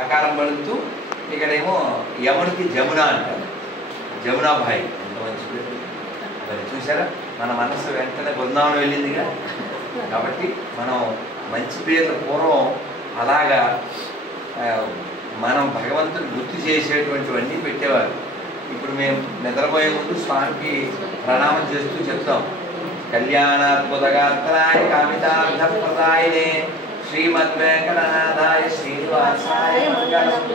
ఆకారం పడుతూ ఇక్కడేమో యముడికి జమున అంటారు. జమునాభాయ్ ఎంత మంచి పేరు. మరి చూసారా, మన మనసు వెంటనే బృందావనం వెళ్ళిందిగా. కాబట్టి మనం మంచి పేర్లు పూర్వం అలాగా మనం భగవంతుని గుర్తు చేసేటువంటివన్నీ పెట్టేవారు. ఇప్పుడు మేము నిద్రపోయే ముందు స్వామికి ప్రణామం చేస్తూ చెప్తాం, కళ్యాణాద్భుతగాత్రాయ కామితార్థప్రదాయనే శ్రీమద్వేంకటనాథాయ శ్రీనివాసాయ మంగళం.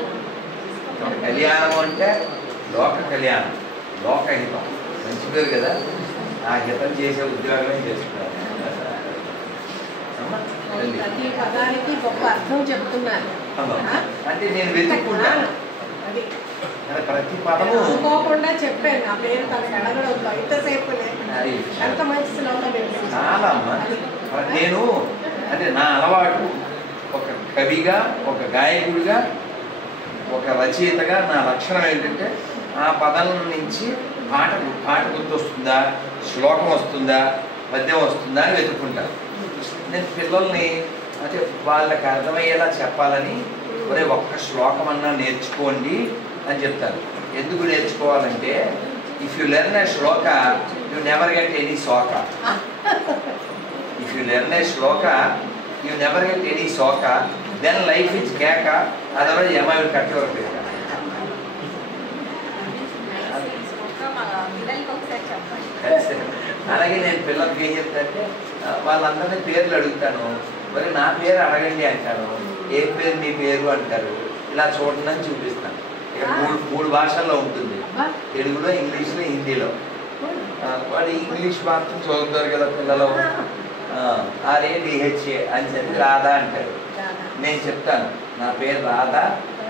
కళ్యాణం అంటే లోక కళ్యాణం, లోకహితం, మంచి పేరు కదా. ఆ హితం చేసే ఉద్యోగమే చేస్తున్నారు. ప్రతి పదానికి గొప్ప అర్థం చెప్తున్నారు. అంటే నేను వెతుక్కుంటాను ప్రతి పదము అనుకోకుండా చెప్పాను. నా పేరు తనకు అడగడం బయటసేపు ఎంత మంచి శ్లోకం. చాలా అమ్మా. నేను అంటే నా అలవాటు ఒక కవిగా, ఒక గాయకుడిగా, ఒక రచయితగా నా లక్షణం ఏంటంటే ఆ పదం నుంచి పాట గుర్తొస్తుందా, శ్లోకం వస్తుందా, పద్యం వస్తుందా అని వెతుక్కుంటాను. నేను పిల్లల్ని అంటే వాళ్ళకి అర్థమయ్యేలా చెప్పాలని ఒరే ఒక్క శ్లోకం అన్నా నేర్చుకోండి అని చెప్తాను. ఎందుకు నేర్చుకోవాలంటే if you learn a shloka you never get any shoka. If you learn a shloka you never get any shoka, then life is కేక, otherwise Yama will cut your పేక. అలాగే నేను పిల్లలకి ఏం చెప్తానంటే వాళ్ళందరినీ పేర్లు అడుగుతాను. మరి నా పేరు అడగండి అంటాను. ఏ పేరు మీ పేరు అంటారు. ఇలా చూడండి అని చూపిస్తాను. ఇక్కడ మూడు భాషల్లో ఉంటుంది, తెలుగులో, ఇంగ్లీష్లో, హిందీలో. వాడు ఇంగ్లీష్ మాత్రం చదువుతారు కదా పిల్లలు. RADHA అని చెప్పి రాధా అంటారు. నేను చెప్తాను నా పేరు రాధా,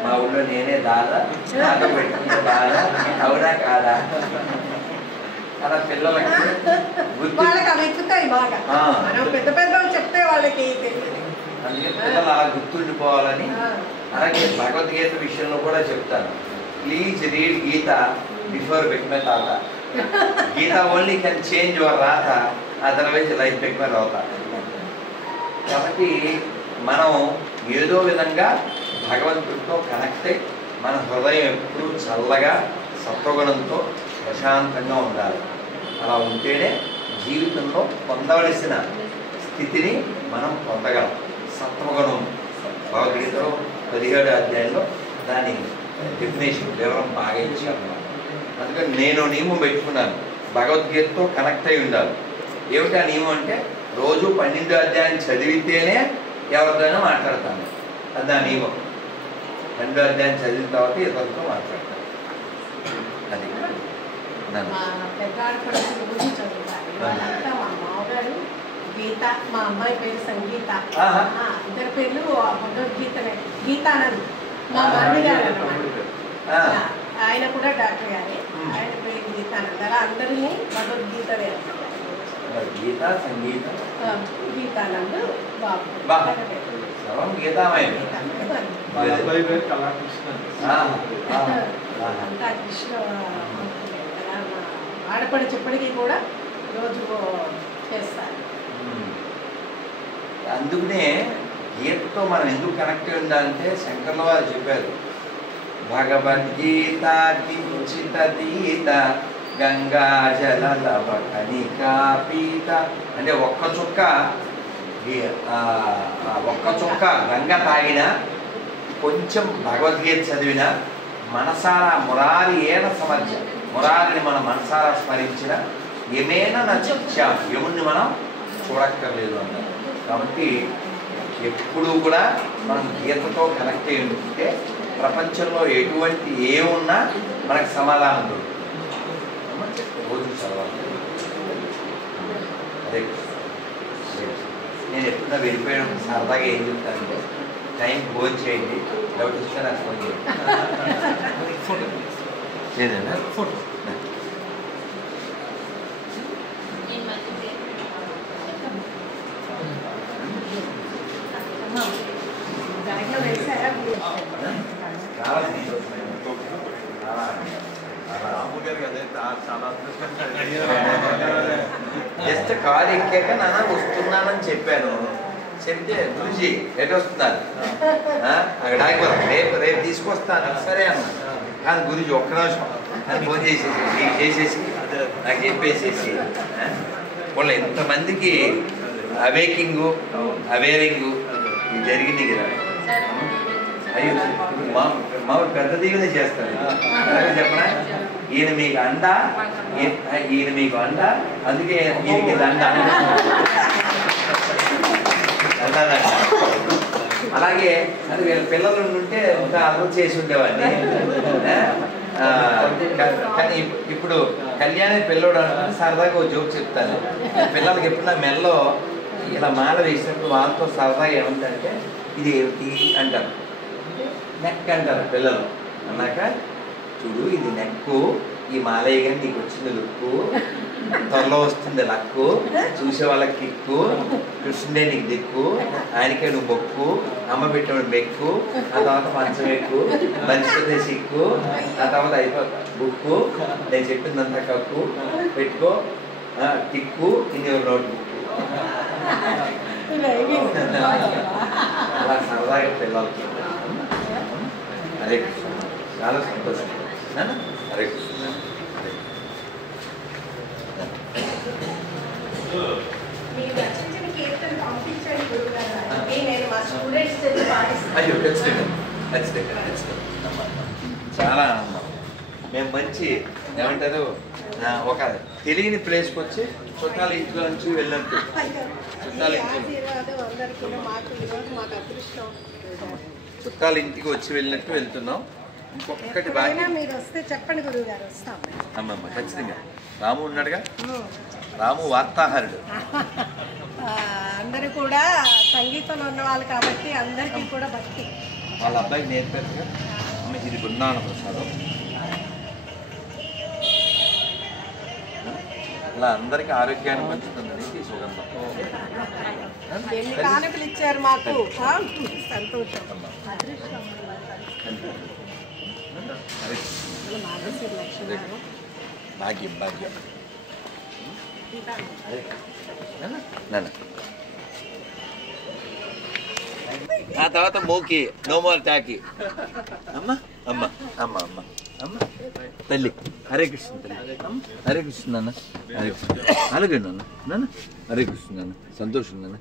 మా ఊళ్ళో నేనే దాదా, నాకు పెట్టుకున్న దాదా, అవునా కాదా. అలా పిల్లలకి పెద్ద పెద్ద చెప్తే వాళ్ళకి అందుకే పిల్లలు అలా గుర్తుండిపోవాలని. అలాగే భగవద్గీత విషయంలో కూడా చెప్తాను, please read Gita before become తాత. Gita only can change your రాత, అదర్వైజ్ లైఫ్ బికమ్ రౌత. కాబట్టి మనం ఏదో విధంగా భగవంతుడితో కనెక్ట్ అయి మన హృదయం ఎప్పుడూ చల్లగా సత్వగుణంతో ప్రశాంతంగా ఉండాలి. అలా ఉంటేనే జీవితంలో పొందవలసిన స్థితిని మనం పొందగలం. సత్వగుణం భగవద్గీతలో 17వ అధ్యాయంలో దాని డెఫినేషన్ వివరం బాగా ఇచ్చాను. అందుకని నేను నియమం పెట్టుకున్నాను, భగవద్గీతతో కనెక్ట్ అయి ఉండాలి. ఏమిటి ఆ నియమం అంటే రోజు 12వ అధ్యాయం చదివితేనే ఎవరితోనైనా మాట్లాడతాను. అది నా నియమం. 12వ అధ్యాయం చదివిన తర్వాత ఇతరులతో మాట్లాడతాను. అది గీత, మా అమ్మాయి పేరు సంగీత, ఇద్దరు పేర్లు భగవద్గీతనే. గీతానంద్ మా మరణి గారు అన్నమాట. ఆయన కూడా డాక్టర్ గారే, ఆయన పేరు గీతానంద్. అలా అందరినీ భగవద్గీతనే. గీత, సంగీత, గీతానంద్ బాబు గీతామయం. అంతా కృష్ణ ఆడపడిచెప్పటికీ కూడా రోజు చేస్తారు. అందుకనే గీతతో మనం ఎందుకు కనెక్ట్ అయి ఉండాలంటే శంకర్ల వారు చెప్పారు, భగవద్గీత కించిత దీత గంగా జల కనికా పీత. అంటే ఒక్క చుక్క గంగ తాగిన, కొంచెం భగవద్గీత చదివిన, మనసారా మురారి ఏన సమర్థ, మురారిని మనం మనసారా స్మరించిన, ఏమైనా నచ్చాం, యముడిని మనం చూడక్కర్లేదు అన్నారు. కాబట్టి ఎప్పుడూ కూడా మనం గీతతో కనెక్ట్ అయి ఉంటే ప్రపంచంలో ఎటువంటి ఏమున్నా మనకు సమాధానం దొరుకుతుంది. రోజు చదవాలి. అదే నేను ఎప్పుడైనా వెళ్ళిపోయాను సరదాగా ఏం చెప్తానంటే, టైం ఫోన్ చేయండి, డౌట్ వస్తే నాకు ఫోన్ చేయండి. లేదన్నా ఫోటో చాలా జస్ట్ కారు ఎక్కాక నాన్న వస్తున్నానని చెప్పాను. చెప్తే గురుజీ ఎటు వస్తున్నారు, అక్కడ ఆగిపోతాం. రేపు తీసుకొస్తాను సరే అన్న. కానీ గురించి ఒక్క నిమిషం అని ఫోన్ చేసేసి నాకు చెప్పేసేసి వాళ్ళు ఎంతమందికి అవేకింగు అవేరింగు ఇది జరిగింది కదా. అయ్యో మా పెద్ద దీవెనే చేస్తారు చెప్పనా. ఈయన మీకు అండ, ఈయన మీకు అండ, అందుకే ఈయనకి దండ. అలాగే అది వీళ్ళ పిల్లలు ఉంటే ఇంకా అలవాటు చేసి ఉండేవాడిని. కానీ ఇప్పుడు కళ్యాణి పిల్లడు అంటే సరదాగా ఒక జోక్ చెప్తాను. పిల్లలకి ఎప్పుడన్నా మెల్లో ఇలా మాల వేసినప్పుడు వాళ్ళతో సరదాగా ఏముందంటే ఇది ఏమిటి అంటారు, నెక్ అంటారు పిల్లలు. అన్నాక చూడు ఇది నెక్కు, ఈ మాలయ్య కానీ నీకు వచ్చింది లుక్కు, త్వరలో వస్తుంది లక్కు, చూసే వాళ్ళకి కిక్కు, కృష్ణుడే నీకు దిక్కు, ఆయనకే నువ్వు మొక్కు, అమ్మ పెట్టినప్పుడు మెక్కు, ఆ తర్వాత మంచం ఎక్కు, మంచిపోతే సిక్కు, ఆ తర్వాత అయిపోతా బుక్కు, నేను చెప్పిందంతా కక్కు పెట్టుకో, టిక్కు, ఇన్ని నోట్ బుక్కు. అలా సరదాగా పిల్లలకి. హరే కృష్ణ, చాలా సంతోషం. హరే కృష్ణ. అయ్యో ఖచ్చితంగా చాలా ఆనందం. మేము మంచి ఏమంటారు ఒక తెలియని ప్లేస్కి వచ్చి చుట్టాల ఇంట్లో నుంచి వెళ్ళినట్టు. చుట్టాల ఇంటికి వచ్చి వెళ్ళినట్టు వెళ్తున్నాం. ఇంకొకటి బాగా మీరు వస్తే చెప్పండి గురువు గారు, వస్తాం. అమ్మమ్మ ఖచ్చితంగా. రాము ఉన్నాడుగా, రాము వార్తాహరుడు. అందరూ కూడా సంగీతంలో ఉన్న వాళ్ళు కాబట్టి అందరికీ కూడా భక్తి. వాళ్ళ అబ్బాయికి నేర్పారుగా. అమ్మ ఇది బృందావన ప్రసాదం. ఇలా అందరికీ ఆరోగ్యాన్ని పంచుతుందని సుగంధం. ఎన్ని కానుకలు ఇచ్చారు మాకు, సంతోషం. భాగ్యం భాగ్యం. ఆ తర్వాత మోకి, నో మోర్ టాకి. అమ్మ అమ్మ అమ్మ అమ్మ అమ్మ తల్లి. హరే కృష్ణ తల్లి. హరే కృష్ణ నాన్న. హరే కృష్ణ. అలాగే నాన్న నాన్న. హరే కృష్ణ నాన్న. సంతోషం నాన్న.